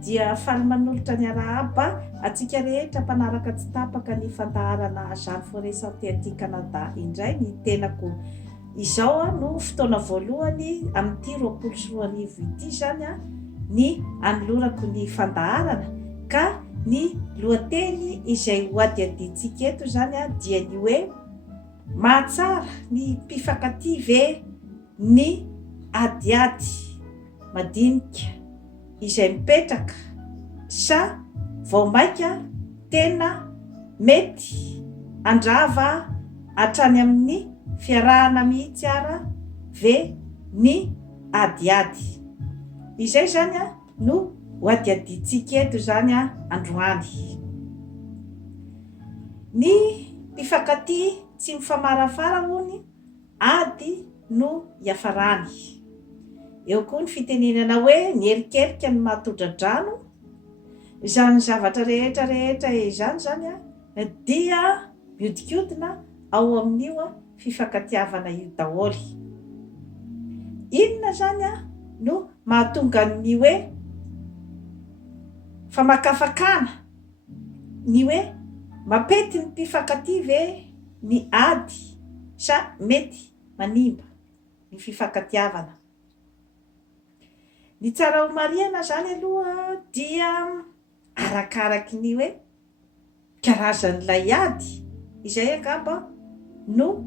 dia faly manolotra ny arahaba atsika rehetra mpanaraka tsy tapaka ny fandaharana Jean Forest aty Canada indray ny tenako izao no fotoana voalohany amin'ity 24 ity zany ny anolorako ny fandaharana ka ny lohateny izay hoady adintsika eto zany dia ny hoe mahatsara ny mpifankatia ve ny adiady madinika izay mipetraka sa vao maika tena mety andrava hatrany amin'ny fiarahana mihitsy ara ve ny adiady. Izay zany no hoady adintsika eto zany androany. Ny mpifankatia tsy mifamarafara hony ady no hiafarany. Eo koa ny fitenenana hoe ny erikerika ny mahatondra-drano, izany zavatra rehetra izany dia miodikodina ao amin'io fifankatiavana io daholo. Inona zany no mahatonga ny hoe famakafakana ny hoe mapety ny mpifankatia ve ny ady sa mety manimba ny fifankatiavana. Ny tsara homariana zany aloha dia arakaraky ny hoe karazan'ilay ady izay angamba no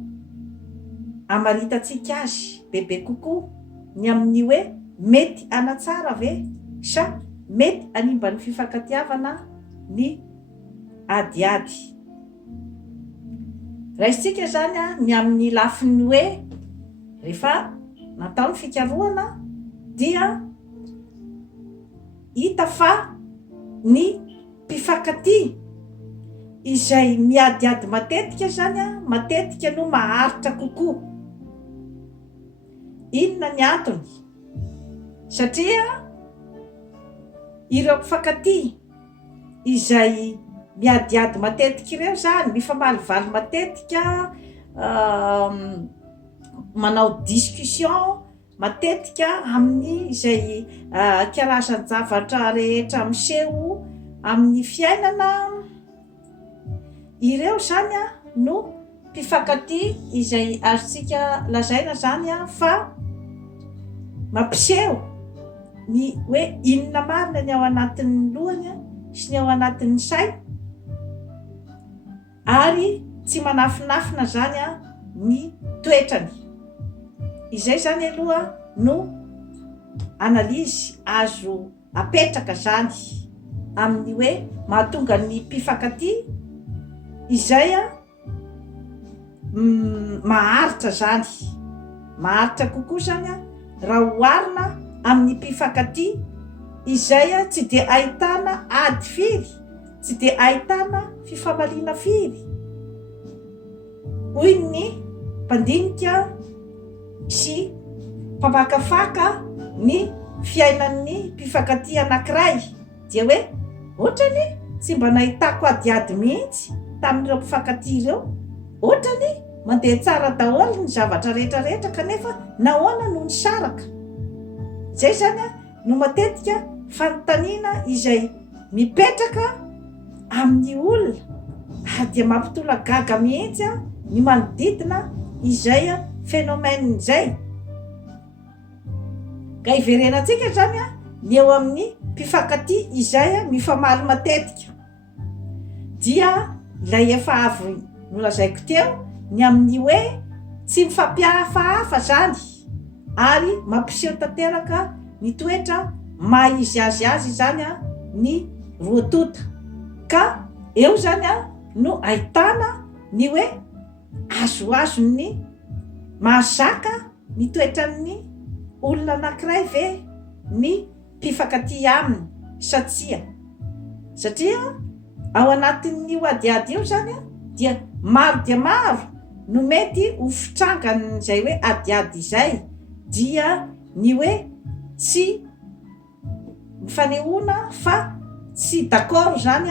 amaritantsika azy bebe kokoa ny amin'ny hoe mety anatsara ve sa mety animba ny fifankatiavana ny adiady. Raisitsika zany ny amin'ny lafiny hoe rehefa natao ny fikarohana dia hita fa ny mpifankatia izay miadiady matetika zany matetika no maharitra kokoa. Inona ny antony? Satria ireo mpifankatia izay miadiady matetika ireo zany mifamalivaly matetika, manao discussion matetika amin'ny izay karazan zavatra rehetra miseho amin'ny fiainana, ireo zany no mpifankatia izay azontsika lazaina zany fa mampiseho ny hoe inona marina ny ao anatin'ny lohany sy ny ao anatin'ny say, ary tsy manafinafina zany ny toetrany. Izay zany aloha no analizy azo apetraka zany amin'ny hoe mahatonga ny mpifankatia izay maharitra zany. Maharitra kokoa zany raha oharina amin'ny mpifankatia izay tsy dia ahitana ady firy, tsy dia ahitana fifamaliana firy. Hoy ny mpandinika sy mpamakafaka ny fiainan'ny mpifankatia anankiray dia hoe ohatrany tsy mba nahitako adiady mihitsy tamin'ireo mpifankatia ireo, ohatrany mandeha tsara daholo ny zavatra rehetrarehetra kanefa nahoana no nisaraka. Zay zany no matetika fanontaniana izay mipetraka amin'ny olona dia mampitola gaga mihitsy ny manodidina izay phénomène zay. Ka iverenantsika zany ny eo amin'ny mpifankatia izay mifamaly matetika dia ilay efa avy nolazaiko teo ny amin'ny hoe tsy mifampihafahafa zany ary mampiseho tanteraka ny toetra maha izy azy zany ny roatota. Ka eo zany no ahitana ny hoe azoazo ny mahazaka ny toetran'ny olona anankiray ve ny mpifankatia aminy satria ao anatin'ny adiady io zany dia maro no mety ho fitrangan'izay hoe adiady izay, dia ny hoe tsy mifanehoana fa tsy d'accord zany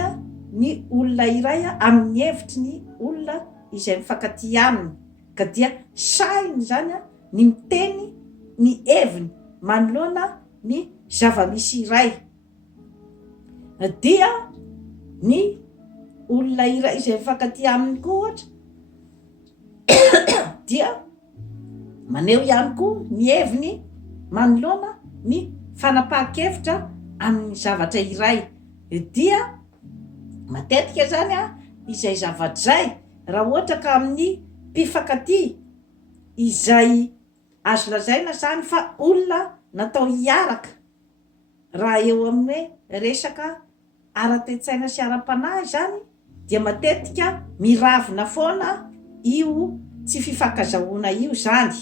ny olona iray amin'ny hevitry ny olona izay mifankatia aminy, ka dia sainy zany ny miteny ny heviny manoloana ny zavamisy iray. dia ny olona iray izay mifankatia aminy koa ohatra dia maneho ihany koa ny heviny manoloana ny fanapahan-kevitra amin'ny zavatra iray. Dia matetika zany izay zavatra zay raha ohatra ka amin'ny mpifankatia izay azo lazaina zany fa olona natao hiaraka raha eo amin'ny resaka ara-toe-tsaina sy ara-panahy zany, dia matetika miravina foana io tsy fifankazahoana io zany.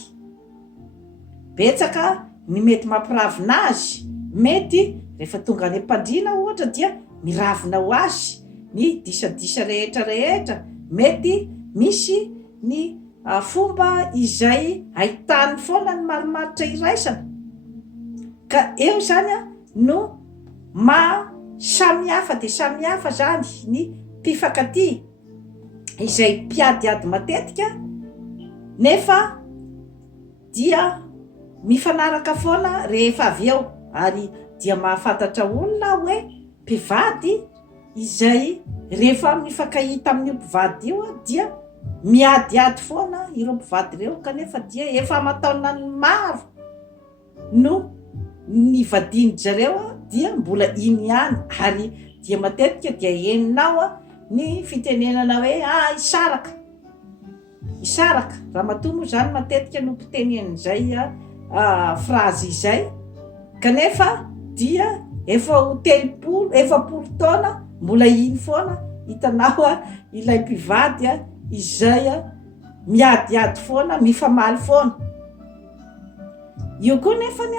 Betsaka ny mety mampiravina azy, mety rehefa tonga any am-pandriana ohatra dia miravina ho azy ny disadisa rehetra, mety misy ny fomba izay ahitany foana ny marimaritra iraisana, ka eo zany no samihafa de samihafa zany ny mpifankatia izay mpiadiady matetika nefa dia mifanaraka foana rehefa avy eo, ary dia mahafantatra olona hoe mpivady izay rehefa mifankahita amin'io mpivady io dia miadiady foana ireo mpivady ireo, kanefa dia efa mataona ny maro no ny vadiny zareo dia mbola iny ihany, ary dia matetika dia heninao ny fitenenana hoe isaraka raha matoa moa zany matetika no mpitenen'izay frazy izay, kanefa dia efa efapolo taona mbola iny foana hitanao ilay mpivady izay miadiady foana, mifamaly foana. Io koa nefany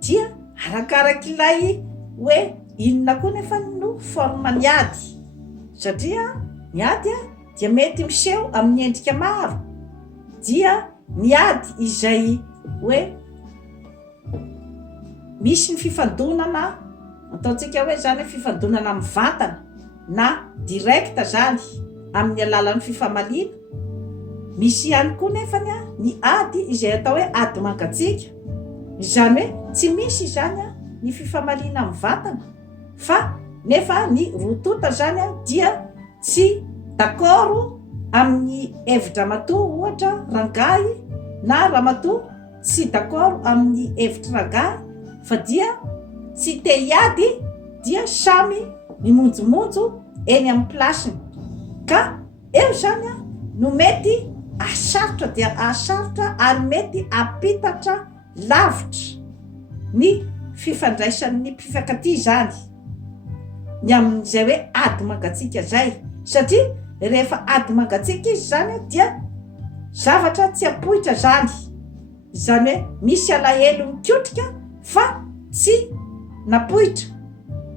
dia arakarak'ilay hoe inona koa nefa no forma ny ady, satria ny ady dia mety miseho amin'ny endrika maro. Dia ny ady izay hoe misy ny fifandonana, ataontsika hoe zany fifandonana amin'ny vatana na direkta zany amin'ny alalan'ny fifamaliana. Misy ihany koa nefany ny ady izay atao hoe ady mangatsiaka, izany hoe tsy misy zany ny fifamaliana amin'ny vatana, fa nefa ny rotota zany dia tsy d'accord amin'ny hevitra matoa, ohatra rangahy na ramatoa tsy d'accord amin'ny hevitra rangahy, fa dia tsy te hiady, dia samy mimonjomonjo eny amin'ny plasiny. Ka eo zany no mety asarotra dia asarotra, ary mety apitatra lavitra ny fifandraisan'ny mpifankatia zany ny amin'izay hoe ady mangatsiaka zay. Satria rehefa ady mangatsiaka izy zany dia zavatra tsy apohitra zany hoe misy alahelo mikotrika fa tsy napohitra,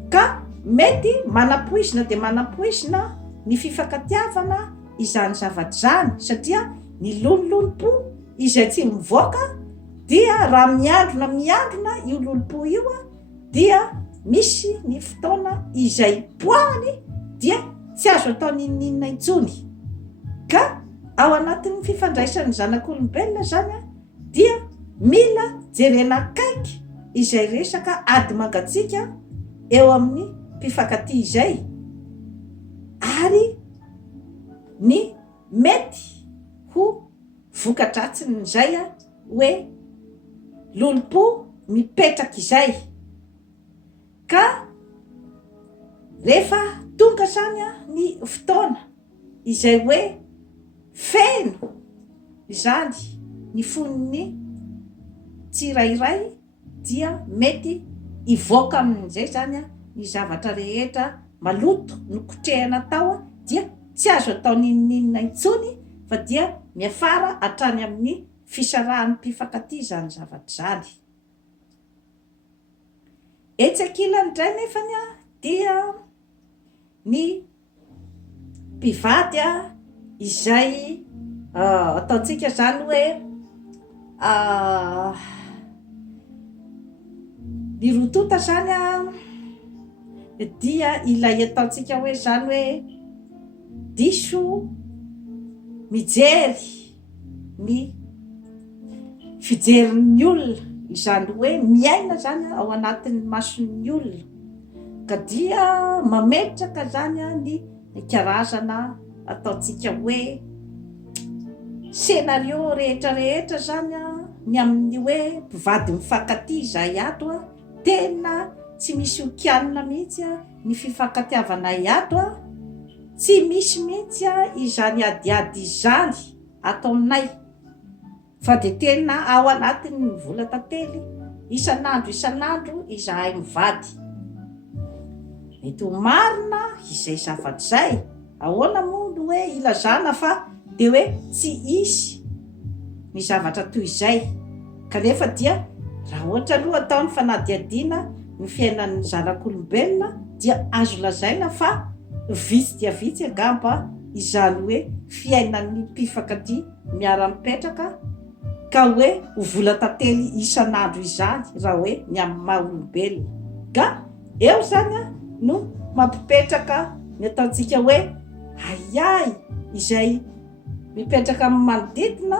ka mety manapoizina de manapoizina ny fifankatiavana izany zavatra zany, satria ny lolompo izay tsy mivoaka dia raha miandrona io lolompo io dia misy ny fotoana izay poahany dia tsy azo atao ninninna intsony. Ka ao anatin'ny fifandraisan'ny zanak'olombelona zany dia mila jerena akaiky izay resaka ady mangatsiaka eo amin'ny mpifankatia izay, ary ny mety ho vokadratsin'izay hoe lolompo mipetraka izay. Ka rehefa tonga zany ny fotoana izay hoe feno zany ny foniny tsirairay, dia mety ivoaka amin'izay zany ny zavatra rehetra maloto nokotrehana tao, dia tsy azo atao ninninna intsony, fa dia miafara hatrany amin'ny fisarahan'ny mpifankatia zany zavatra zany. Etsy ankilany indray nefany dia ny mpivady izay ataontsika zany hoe ny rotota zany dia ilay ataontsika hoe zany hoe diso mijery ny fijerin'ny olona, izany hoe miaina zany ao anatin'ny mason'ny olona. ka dia mametraka zany ny karazana ataontsika hoe scénario rehetrarehetra zany ny amin'ny hoe mpivady mifankaty zay ato tena tsy misy okianina mihitsy ny fifankatiavanay ato tsy misy mihitsy izany adiady izany ato aminay fa de tena ao anatin'ny vola tantely isan'andro izahay mivady. Mety ho marina izay zavatra zay, ahoana moa no hoe ilazana fa de hoe tsy isy ny zavatra toy izay, kanefa dia raha ohatra aloha ataony fanadihadiana ny fiainan'ny zanak'olombelona dia azo lazaina fa vitsy dia vitsy angamba izany hoe fiainan'ny mpifankaty miara-mipetraka ka hoe ho vola tantely isan'andro izany raha hoe ny amin'ny maha olombelona. Ka eo zany no mampipetraka ny ataontsika hoe ayay izay mipetraka amin'ny manodidina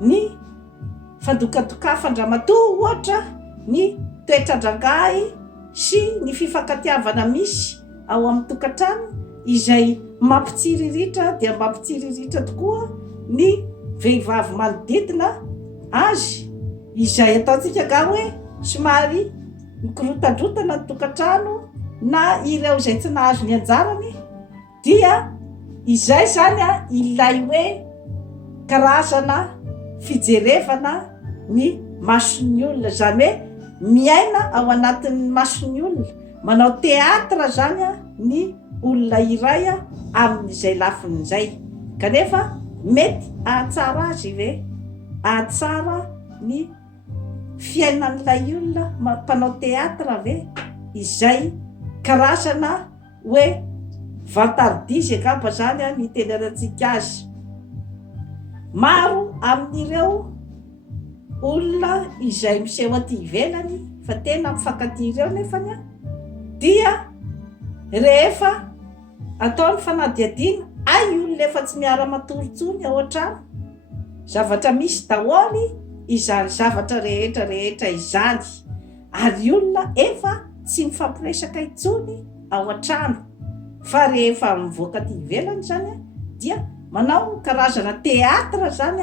ny fandokadokafan-dramatoa ohatra ny toetrandrangahy sy ny fifankatiavana misy ao amin'ny tokantrano izay mampitsiriritra dia mampitsiriritra tokoa ny vehivavy manodidina azy izay ataontsika ga hoe somary mikorotandrotana ny tokantrano na ireo izay tsy nahazo ny anjarany dia izay zany ilay hoe karazana fijerevana ny mason'ny olona, zany hoe miaina ao anatin'ny mason'ny olona, manao teatra zany ny olona iray amin'izay lafin'izay. Kanefa mety ahatsara azy ve ahatsara ny fiainan'ilay olona mpanao teatra ve izay karazana hoe vantardizy angamba zany ny tenerantsika azy. Maro amin'ireo olona izay miseho aty ivelany fa tena mifankaty ireo nefany dia rehefa ataony fanadihadiana ay olona efa tsy miara-matoritsony ao an-trano, zavatra misy daholy izany zavatra rehetrarehetra izany ary olona efa tsy mifampiresaka intsony ao an-trano fa rehefa mivoaka aty ivelany zany dia manao karazana teatra zany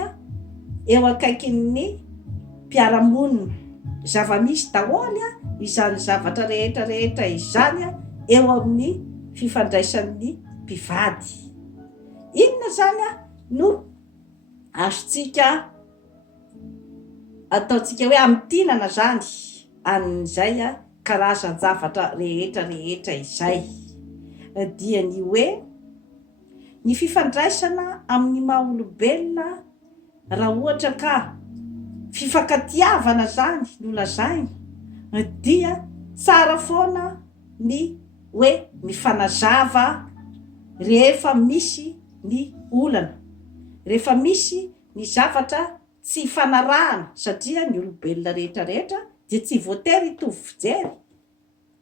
eo akaikin'ny mpiara-monina, zava-misy daholy izany zavatra rehetrarehetra izany eo amin'ny fifandraisan'ny mpivady. Inona zany no azontsika ataontsika hoe amitinana zany an'izay karazan-javatra rehetrarehetra izay dia ny hoe ny fifandraisana amin'ny maha olombelona raha ohatra ka fifankatiavana zany no lazaina dia tsara foana ny hoe mifanazava rehefa misy ny olana, rehefa misy ny zavatra tsy fanarahana, satria ny olombelona rehetrarehetra dia tsy voatery hitovy fijery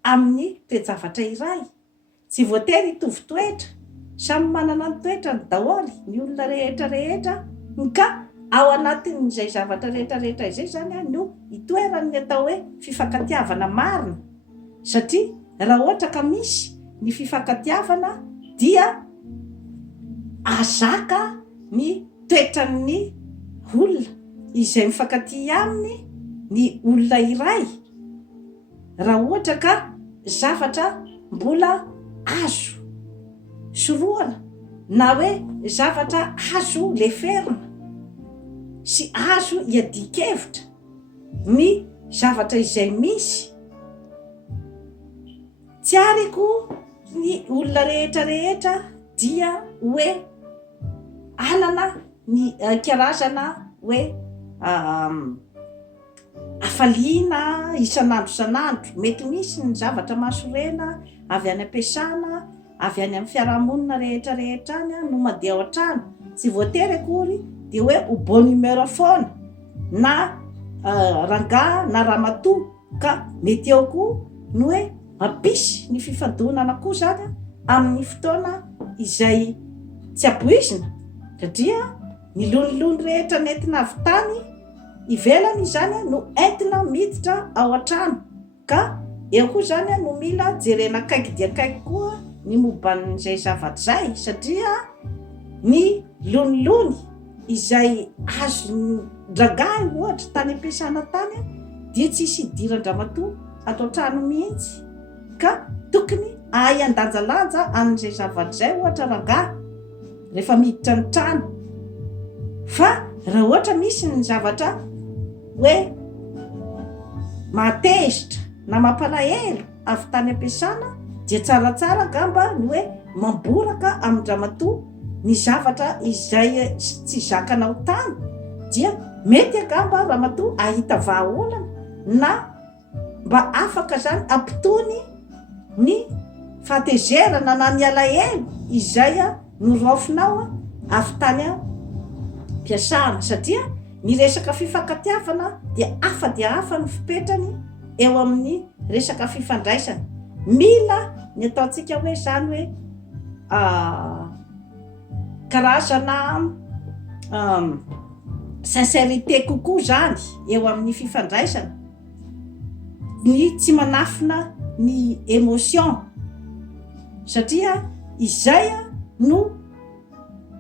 amin'ny toe-javatra iray, tsy voatery hitovy toetra, samy manana ny toetra ny daholy ny olona rehetrarehetra ka ao anatin'izay zavatra rehetrarehetra izay zany no itoeran'ny atao hoe fifankatiavana marina. Satria raha ohatra ka misy ny fifankatiavana dia azaka ny toetran'ny olona izay mifankaty aminy ny olona iray raha ohatra ka zavatra mbola azo soroana na hoe zavatra azo leferina sy azo iadikevitra ny zavatra izay misy. Tsy ariko ny olona rehetrarehetra dia hoe anana ny karazana hoe afaliana isan'andro, mety misy ny zavatra mahasorena avy any am-piasana, avy any amin'ny fiarahamonina rehetrarehetra any no mandeha ao an-trano, tsy voatery akory dia hoe ho bon humeur foana na rangahy na ramatoa, ka mety eo koa no hoe mampisy ny fifandonana koa zany amin'ny fotoana izay tsy aboizina, satria ny lonilony rehetra nentina avy tany ivelany zany no entina miditra ao an-trano, ka eo koa zany no mila jerena akaiky dia akaiky koa ny momban'izay zavatra zay satria ny lonilony izay azo dragahy ohatra tany ampiasana tany dia tsisy idiran-dramatoa atao trano mihitsy ka tokony ahay andanjalanja amin'izay zavatra zay ohatra rangahy rehefa miditra ny trano fa raha ohatra misy ny zavatra hoe matezitra na mampalahelo avy tany ampiasana dia tsaratsara gamba ny hoe mamboraka amin-dramatoa ny zavatra izay tsy zakanao tany dia mety agamba ramatoa ahita vahaolana na mba afaka zany ampitony ny fahatezerana na ny alahelo izay noraofinao avy tany ampiasana satria ny resaka fifankatiavana dia afa ny fipetrany eo amin'ny resaka fifandraisana mila ny ataontsika hoe zany hoe karazana sincérité kokoa zany eo amin'ny fifandraisana ny tsy manafina ny émotion satria izay no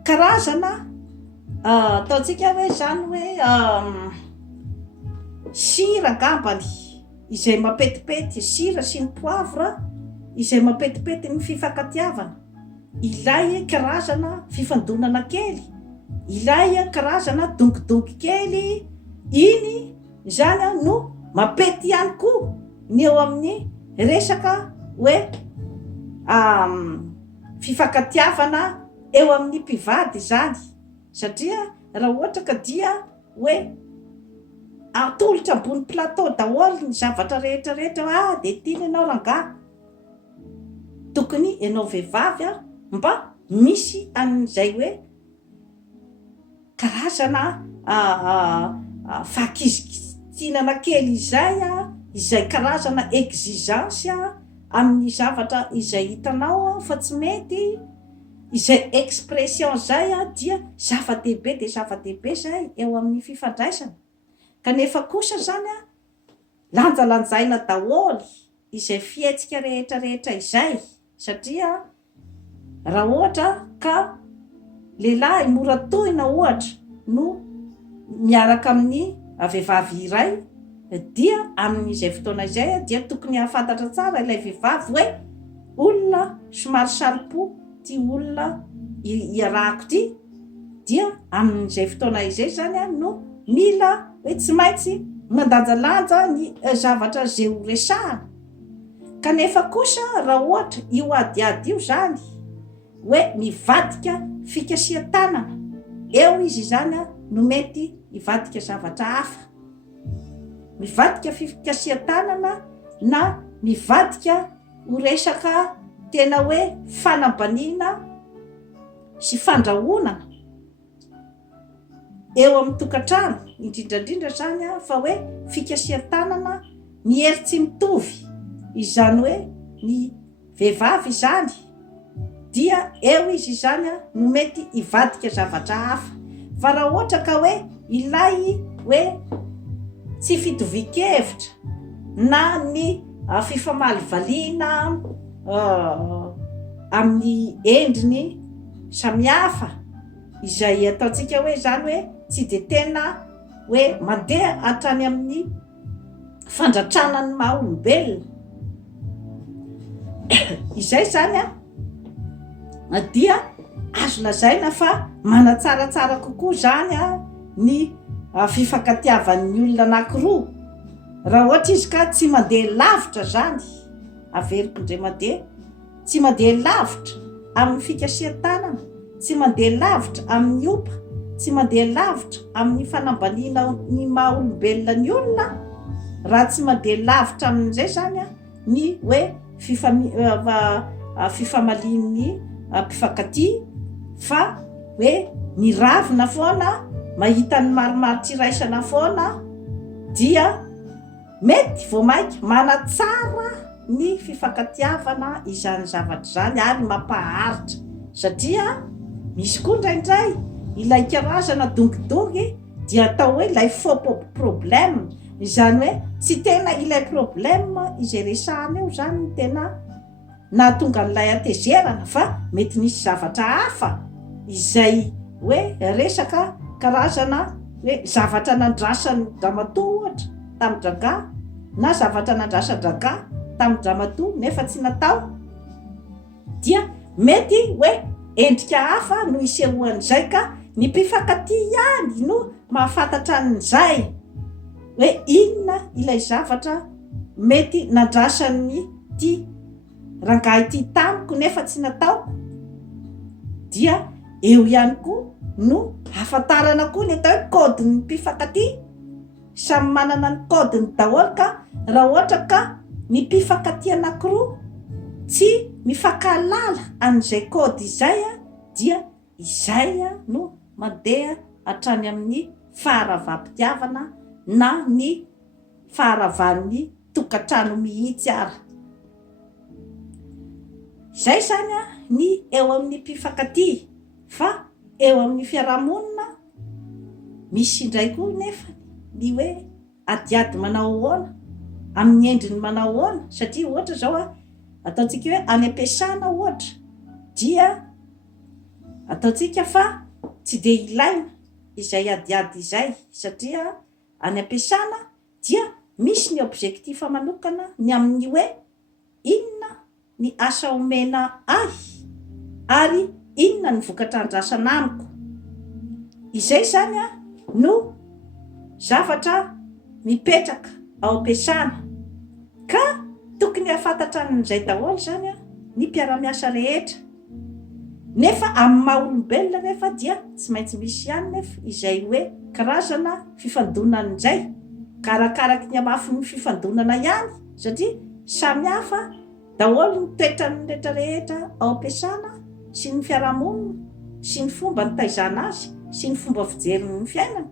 karazana ataontsika hoe zany hoe sira gambany izay mapetipety sira sy ny poivre izay mapetipety ny fifankatiavana ilay karazana fifandonana kely ilay karazana donkidonky kely iny zany no mapety ihany koa ny eo amin'ny resaka hoe fifankatiavana eo amin'ny mpivady zany satria raha ohatra ka dia hoe atolotra ambony plateau daholo ny zavatra rehetrarehetra dia tiany ianao rangahy tokony ianao vehivavy mba misy an'izay hoe karazana fahakizikinana kely izay karazana exigence amin'ny zavatra izay hitanao fa tsy mety izay expression zay dia zava-dehibe zay eo amin'ny fifandraisana kanefa kosa zany lanjalanjaina daholo izay fihetsika rehetrarehetra izay satria raha ohatra ka lehilahy mora tohina ohatra no miaraka amin'ny vehivavy iray dia amin'izay fotoana izay dia tokony hahafantatra tsara ilay vehivavy hoe olona somary saripo ty olona iarahako ty dia amin'izay fotoana izay zany no mila hoe tsy maintsy mandanjalanja ny zavatra zay ho resahana kanefa kosa raha ohatra io adiady io zany hoe mivadika fikasian-tanana eo izy zany no mety hivadika zavatra hafa mivadika fikasian-tanana na mivadika ho resaka tena hoe fanambanina sy fandrahonana eo amin'ny tokantrano indrindrandrindra zany fa hoe fikasian-tanana ny hery tsy mitovy izany hoe ny vehivavy zany dia eo izy zany no mety hivadika zavatra hafa fa raha ohatra ka hoe ilay hoe tsy fitovikevitra na ny fifamaly-valiana amin'ny endriny samihafa izay ataontsika hoe zany hoe tsy de tena hoe mandeha hatrany amin'ny fandratranany maha-olombelona izay zany dia azo lazaina fa manatsaratsara kokoa zany ny fifankatiavan'ny olona anankiroa raha ohatra izy ka tsy mandeha lavitra zany averiko indray mandeha tsy mandeha lavitra amin'ny fikasian-tanana tsy mandeha lavitra amin'ny opa tsy mandeha lavitra amin'ny fanambaniana ny maha-olombelona ny olona raha tsy mandeha lavitra amin'izay zany ny hoe fifamalian'ny mpifankatia fa hoe miravina foana mahita ny maromaro tsiraisana foana dia mety vao mainky manatsara ny fifankatiavana izany zavatra zany ary mampaharitra satria misy koa indraindray ilay karazana dongidongy dia atao hoe ilay faux problème Izany hoe tsy tena ilay problème izay resahana eo zany ny tena nahatonga n'ilay atezerana, fa mety nisy zavatra hafa izay hoe resaka karazana hoe zavatra nandrasan'ny Ramatoa ohatra tamin'ny Draga, na zavatra nandrasa Draga tamin'ny Ramatoa nefa tsy natao, dia mety hoe endrika hafa no isehoan'izay, ka ny mpifankatia ihany no mahafantatra an'izay hoe inona ilay zavatra mety nandrasan'ny ty rangahy ty tamiko nefa tsy nataoko. Dia eo ihany koa no hafantarana koa ny atao hoe kôdin'ny mpifankatia, samy manana ny kôdiny daholo, ka raha ohatra ka ny mpifankatia anankiroa tsy mifankahalala an'izay kôdy izay dia izay no mandeha hatrany amin'ny faharavam-pitiavana na ny faharavan'ny tokantrano mihitsy ara. Izay zany ny eo amin'ny mpifankatia. Fa eo amin'ny fiarahamonina misy indray koa nefa ny hoe adiady manao ahoana amin'ny endriny manao ahoana, satria ohatra zao ataontsika hoe any am-piasana ohatra, dia ataontsika fa tsy dia ilaina izay adiady izay, satria any am-piasana dia misy ny objectif manokana ny amin'ny hoe inona ny asa omena ahy ary inona ny vokatra andrasana amiko. Izay zany no zavatra mipetraka ao am-piasana, ka tokony hafantatra an'izay daholo zany ny mpiara-miasa rehetra. Nefa amin'ny maha olombelona nefa dia tsy maintsy misy ihany nefa izay hoe karazana fifandonana izay, karakaraky ny amafin'ny fifandonana ihany, satria samy hafa daholo ny toetrany rehetrarehetra ao am-piasana sy ny fiarahamonina sy ny fomba nitaizana azy sy ny fomba fijeriny fiainana.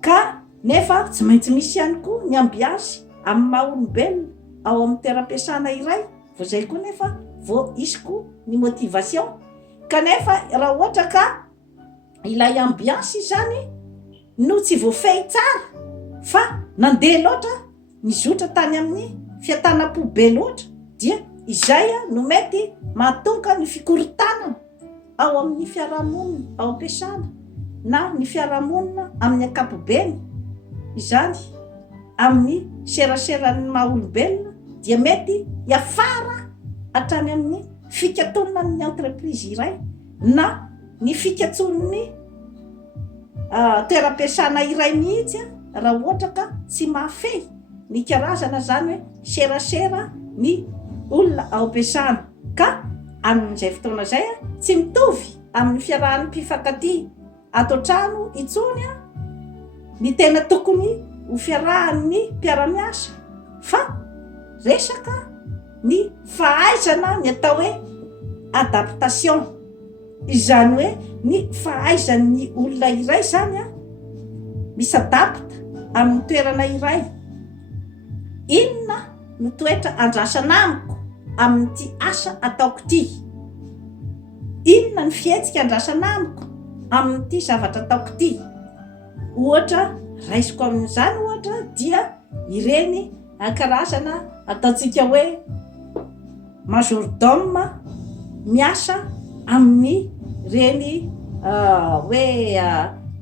Ka nefa tsy maintsy misy ihany koa ny ambiansy amin'ny maha olombelona ao amin'ny toeram-piasana iray, vao zay koa nefa vao isy koa ny motivation. Kanefa raha ohatra ka ilay ambiansy zany no tsy voafehy tsara, fa nandeha loatra nizotra tany amin'ny fiatanam-pobe loatra, dia izay no mety mahatonga ny fikorontanana ao amin'ny fiarahamonina ao am-piasana na ny fiarahamonina amin'ny ankapobeny. Izany amin'ny seraseran'ny maha olombelona dia mety hiafara hatrany amin'ny fikatolonan'ny entreprise iray na ny fikatson'ny toeram-piasana iray mihitsy raha ohatra ka tsy mahafehy ny karazana zany hoe serasera ny olona ao am-piasana. Ka amin'izay fotoana izay tsy mitovy amin'ny fiarahan'ny mpifankatia ato an-trano itsony ny tena tokony ho fiarahan'ny mpiara-miasa, fa resaka ny fahaizana ny atao hoe adaptation. Izany hoe ny fahaizan'ny olona iray zany misadapta amin'ny toerana iray. Inona no toetra andrasana amiko amin'ity asa ataoko ity? Inona ny fihetsika andrasana amiko amin'ity zavatra ataoko ity? Ohatra raisiko amin'izany ohatra dia ireny karazana ataontsika hoe majordome miasa amin'ny reny hoe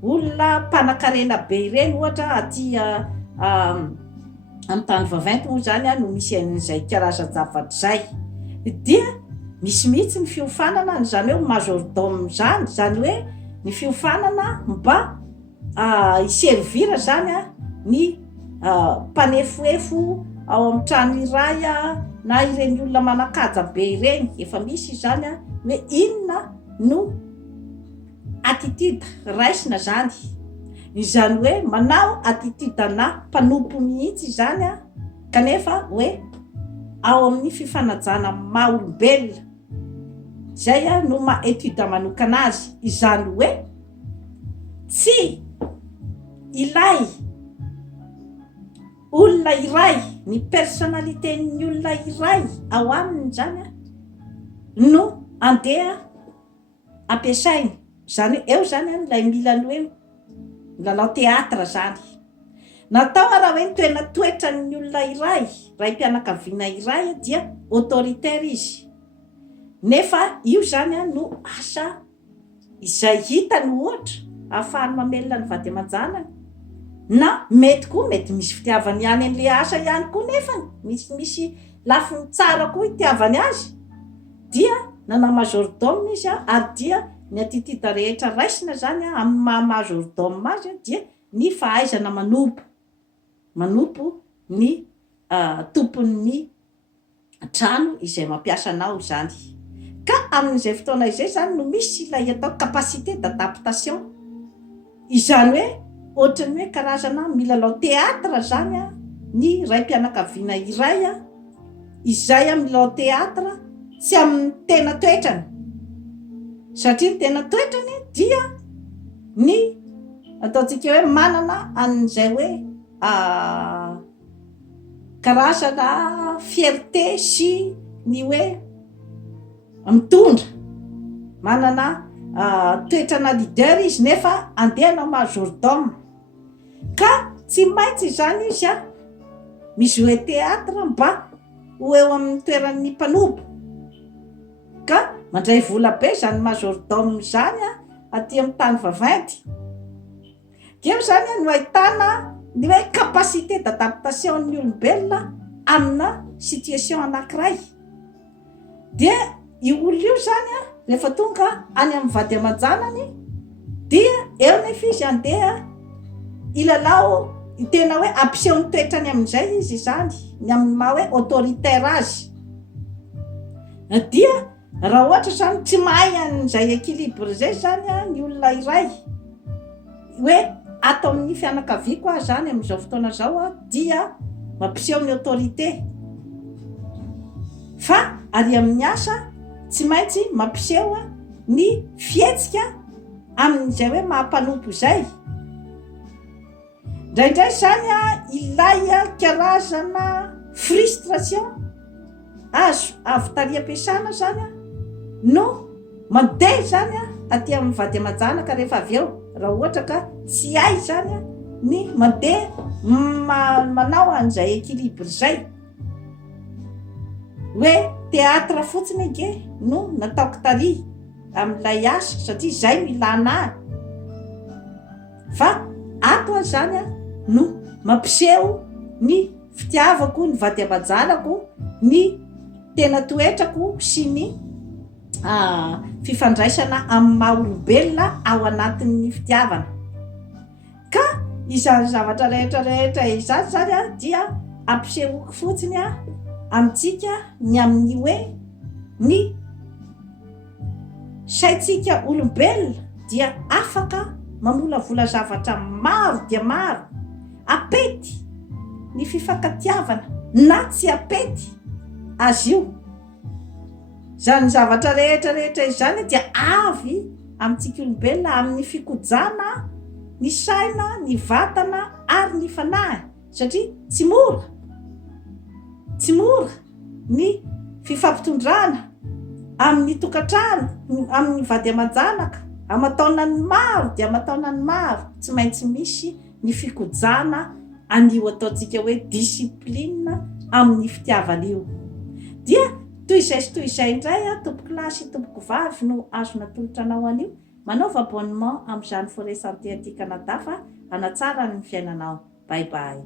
olona mpanan-karena be ireny ohatra aty amin'ny tany vaventy moa zany no misy an'izay karazan-javatra zay. Dia misy mihitsy ny fiofanana zany hoe majordome zany, zany hoe ny fiofanana mba iservira zany ny mpanefoefo ao amin'ny trano iray na ireny olona manan-kaja be ireny. Efa misy zany hoe inona no attitude raisina zany, izany hoe manao attitude na mpanompo mihitsy zany kanefa hoe ao amin'ny fifanajana maha olombelona. Zay no maha etude manokana azy. Izany hoe tsy ilay olona iray, ny personnalité-ny olona iray ao aminy zany no andeha ampiasaina. Zany eo zany ilay milany hoe milalao teatra zany. natao raha hoe nitoena toetra ny olona iray mpianakaviana iray dia autoritaire izy, nefa io zany no asa izay hitany ohatra ahafahany mamelona ny vady aman-janany, na mety koa mety misy fitiavany ihany an'le asa ihany koa, nefany misy lafiny tsara koa itiavany azy, dia nana majordome izy ary dia ny atitida rehetra raisina zany amin'ny maha-majordome azy dia ny fahaizana manompo ny tompon'ny trano izay mampiasa anao zany. Ka amin'izay fotoana izay zany no misy ilay atao capacité d'adaptation, izany hoe ohatrany hoe karazana milalao théâtre zany ny raim-pianakaviana iray izay milalao théâtre tsy amin'ny tena toetrany, satria ny tena toetrany dia ny ataontsika hoe manana an'izay hoe karazana fierté sy ny hoe mitondra, manana toetrana leader izy nefa andehana majordome. Ka tsy maintsy zany izy mijouer théâtre mba ho eo amin'ny toeran'ny mpanompo, ka mandray vola be zany majordome zany aty amin'ny tany vaventy. Keo zany no ahitana ny hoe capacité d'adaptation ny olombelona amina situation anankiray, dia io olo io zany rehefa tonga any amin'ny vady aman-janany dia eo nefa izy andeha ilalao tena hoe ampiseho ny toetrany amin'izay izy zany ny amin'ny maha hoe autoritaire azy, dia raha ohatra zany tsy mahay an'izay équilibre zay zany ny olona iray hoe atao amin'ny fianakaviako zany amin'izao fotoana zao dia mampiseho ny autorité, fa ary amin'ny asa tsy maintsy mampiseho ny fietsika amin'izay hoe mahampanompo zay. Ndraindray zany ilay karazana frustration azo avy tary am-piasana zany no mandeha zany aty amin'ny vady aman-janaka rehefa avy eo, raha ohatra ka tsy hay zany ny mandeha manao an'izay équilibre zay, hoe théâtre fotsiny ege no nataoko tary amin'ilay asa satria zay milana fa ato zany no mampiseho ny fitiavako ny vady aman-janako, ny tena toetrako sy ny fifandraisana amin'ny maha olombelona ao anatin'ny fitiavana. Ka izany zavatra rehetra izany zany dia ampisehoako fotsiny amintsika ny amin'ny hoe ny saitsika olombelona dia afaka mamolavola zavatra maro dia maro, apety ny fifankatiavana na tsy apety azy io. Zany zavatra rehetra izany dia avy amintsika olombelona amin'ny fikojana ny saina, ny vatana ary ny fanahy, satria tsy mora ny fifampitondrana amin'ny tokantrano, amin'ny vady aman-janaka, amataonany maro dia amataonany maro, tsy maintsy misy ny fikojana an'io ataontsika hoe discipline amin'ny fitiavana io. Dia toy izay indray tompoko lahy sy tompoko vavy no azona tolotra anao an'io, manaova abonnement amin'izany forêt santé aty Canada fa hanatsara ny fiainanao. Bye bye.